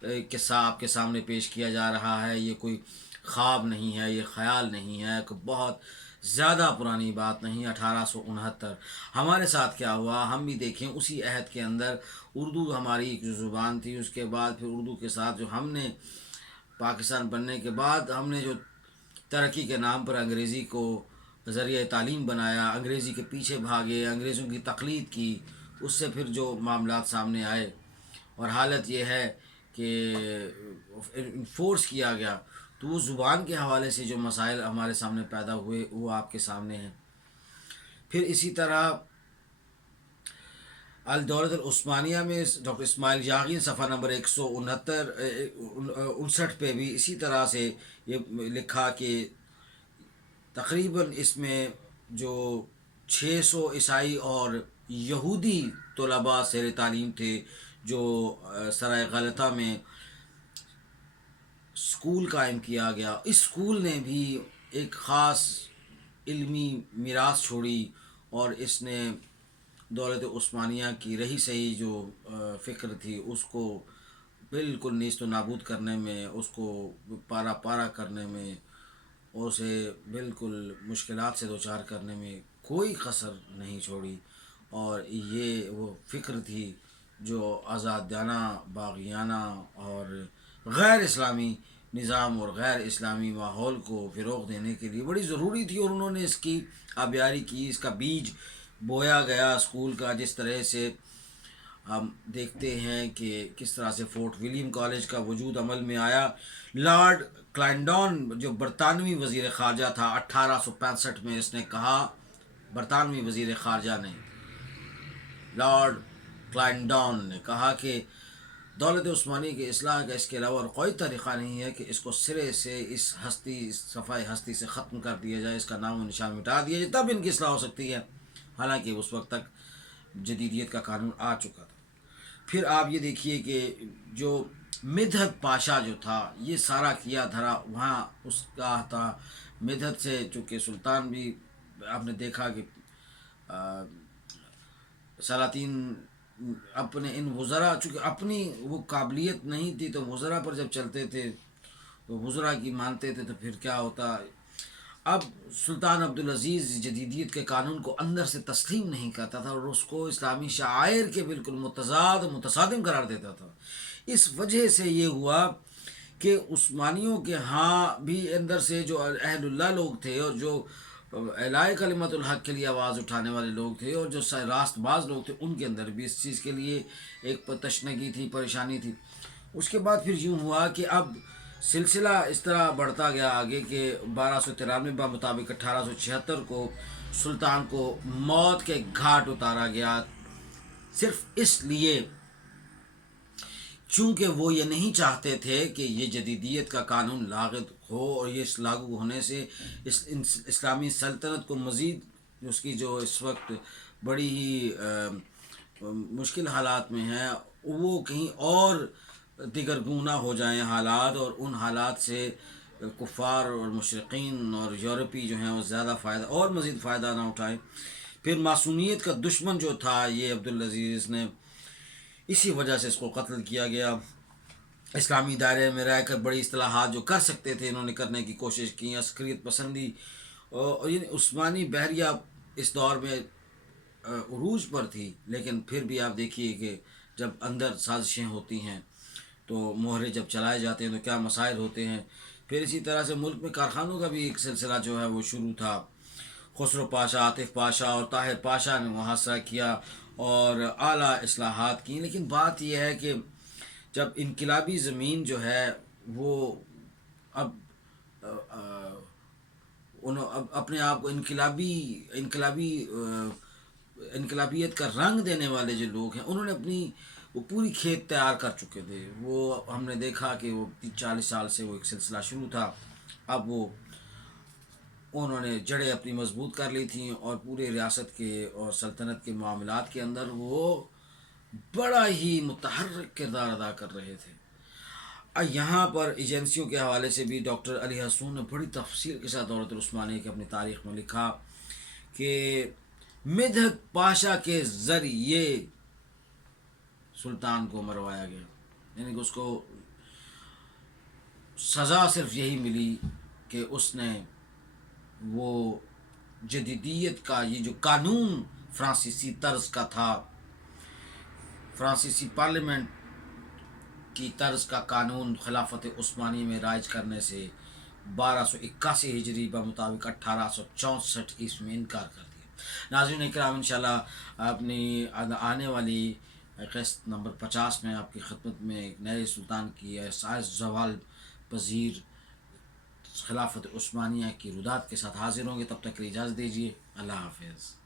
قصہ آپ کے سامنے پیش کیا جا رہا ہے، یہ کوئی خواب نہیں ہے، یہ خیال نہیں ہے، کہ بہت زیادہ پرانی بات نہیں، 1869 ہمارے ساتھ کیا ہوا ہم بھی دیکھیں اسی عہد کے اندر اردو ہماری ایک جو زبان تھی، اس کے بعد پھر اردو کے ساتھ جو ہم نے پاکستان بننے کے بعد ہم نے جو ترقی کے نام پر انگریزی کو ذریعہ تعلیم بنایا، انگریزی کے پیچھے بھاگے، انگریزوں کی تقلید کی، اس سے پھر جو معاملات سامنے آئے اور حالت یہ ہے کہ فورس کیا گیا، تو وہ زبان کے حوالے سے جو مسائل ہمارے سامنے پیدا ہوئے وہ آپ کے سامنے ہیں۔ پھر اسی طرح الدولت العثمانیہ میں ڈاکٹر اسماعیل یاغی صفحہ نمبر 169 پہ بھی اسی طرح سے یہ لکھا کہ تقریباً اس میں جو 600 عیسائی اور یہودی طلباء زیر تعلیم تھے، جو سرائے غلطہ میں اسکول قائم کیا گیا، اس اسکول نے بھی ایک خاص علمی میراث چھوڑی، اور اس نے دولت عثمانیہ کی رہی سہی جو فکر تھی اس کو بالکل نیست و نابود کرنے میں، اس کو پارا پارا کرنے میں، اور اسے بالکل مشکلات سے دوچار کرنے میں کوئی قصر نہیں چھوڑی۔ اور یہ وہ فکر تھی جو آزادانہ، باغیانہ اور غیر اسلامی نظام اور غیر اسلامی ماحول کو فروغ دینے کے لیے بڑی ضروری تھی، اور انہوں نے اس کی آبیاری کی، اس کا بیج بویا گیا اسکول کا۔ جس طرح سے ہم دیکھتے ہیں کہ کس طرح سے فورٹ ولیم کالج کا وجود عمل میں آیا۔ لارڈ کلائنڈون جو برطانوی وزیر خارجہ تھا 1865 میں، اس نے کہا، برطانوی وزیر خارجہ نے، لارڈ کلائنڈون نے کہا کہ دولت عثمانی کی اصلاح کا اس کے علاوہ اور کوئی طریقہ نہیں ہے کہ اس کو سرے سے اس صفحہ ہستی سے ختم کر دیا جائے، اس کا نام و نشان مٹا دیا جائے، تب ان کی اصلاح ہو سکتی ہے۔ حالانکہ اس وقت تک جدیدیت کا قانون آ چکا تھا۔ پھر آپ یہ دیکھیے کہ جو مدحت پاشا جو تھا، یہ سارا کیا دھرا وہاں اس کا تھا۔ مدحت سے چونکہ سلطان بھی آپ نے دیکھا کہ سلاطین اپنے ان وزراء، چونکہ اپنی وہ قابلیت نہیں تھی تو وزراء پر جب چلتے تھے تو وزراء کی مانتے تھے، تو پھر کیا ہوتا، اب سلطان عبدالعزیز جدیدیت کے قانون کو اندر سے تسلیم نہیں کرتا تھا، اور اس کو اسلامی شعائر کے بالکل متضاد متصادم قرار دیتا تھا۔ اس وجہ سے یہ ہوا کہ عثمانیوں کے ہاں بھی اندر سے جو اہل اللہ لوگ تھے، اور جو اعلاء کلمت الحق کے لیے آواز اٹھانے والے لوگ تھے، اور جو راست باز لوگ تھے، ان کے اندر بھی اس چیز کے لیے ایک تشنگی تھی، پریشانی تھی۔ اس کے بعد پھر یوں ہوا کہ اب سلسلہ اس طرح بڑھتا گیا آگے کہ 1293 بمطابق 1876 کو سلطان کو موت کے گھاٹ اتارا گیا، صرف اس لیے چونکہ وہ یہ نہیں چاہتے تھے کہ یہ جدیدیت کا قانون لاغر ہو، اور یہ لاگو ہونے سے اسلامی سلطنت کو مزید اس کی جو اس وقت بڑی ہی مشکل حالات میں ہے، وہ کہیں اور دیگر گونہ ہو جائیں حالات، اور ان حالات سے کفار اور مشرقین اور یورپی جو ہیں وہ زیادہ فائدہ اور مزید فائدہ نہ اٹھائیں۔ پھر معصومیت کا دشمن جو تھا یہ عبدالعزیز نے، اسی وجہ سے اس کو قتل کیا گیا۔ اسلامی دائرے میں رہ کر بڑی اصلاحات جو کر سکتے تھے انہوں نے کرنے کی کوشش کی، عسکریت پسندی، اور یعنی عثمانی بحریہ اس دور میں عروج پر تھی، لیکن پھر بھی آپ دیکھیے کہ جب اندر سازشیں ہوتی ہیں تو مہرے جب چلائے جاتے ہیں تو کیا مسائل ہوتے ہیں۔ پھر اسی طرح سے ملک میں کارخانوں کا بھی ایک سلسلہ جو ہے وہ شروع تھا۔ خسرو پاشا، عاطف پاشا اور طاہر پاشا نے محاصرہ کیا اور اعلیٰ اصلاحات کی، لیکن بات یہ ہے کہ جب انقلابی زمین جو ہے وہ اب اپنے آپ کو انقلابیت کا رنگ دینے والے جو لوگ ہیں، انہوں نے اپنی وہ پوری کھیت تیار کر چکے تھے۔ وہ ہم نے دیکھا کہ وہ 40 سال سے وہ ایک سلسلہ شروع تھا، اب وہ انہوں نے جڑیں اپنی مضبوط کر لی تھیں، اور پورے ریاست کے اور سلطنت کے معاملات کے اندر وہ بڑا ہی متحرک کردار ادا کر رہے تھے۔ یہاں پر ایجنسیوں کے حوالے سے بھی ڈاکٹر علی حسون نے بڑی تفصیل کے ساتھ دولت العثمانیہ کی اپنی تاریخ میں لکھا کہ مدحت پاشا کے ذریعے سلطان کو مروایا گیا، یعنی کہ اس کو سزا صرف یہی ملی کہ اس نے وہ جدیدیت کا یہ جو قانون فرانسیسی طرز کا تھا، فرانسیسی پارلیمنٹ کی طرز کا قانون خلافت عثمانی میں رائج کرنے سے 1281 ہجری بمطابق 1864 میں انکار کر دیا۔ ناظرین اکرام، انشاءاللہ اپنی آنے والی قسط نمبر 50 میں آپ کی خدمت میں ایک نئے سلطان کی احساس زوال پذیر خلافت عثمانیہ کی رودات کے ساتھ حاضر ہوں گے۔ تب تک کے لیے اجازت دیجیے، اللہ حافظ۔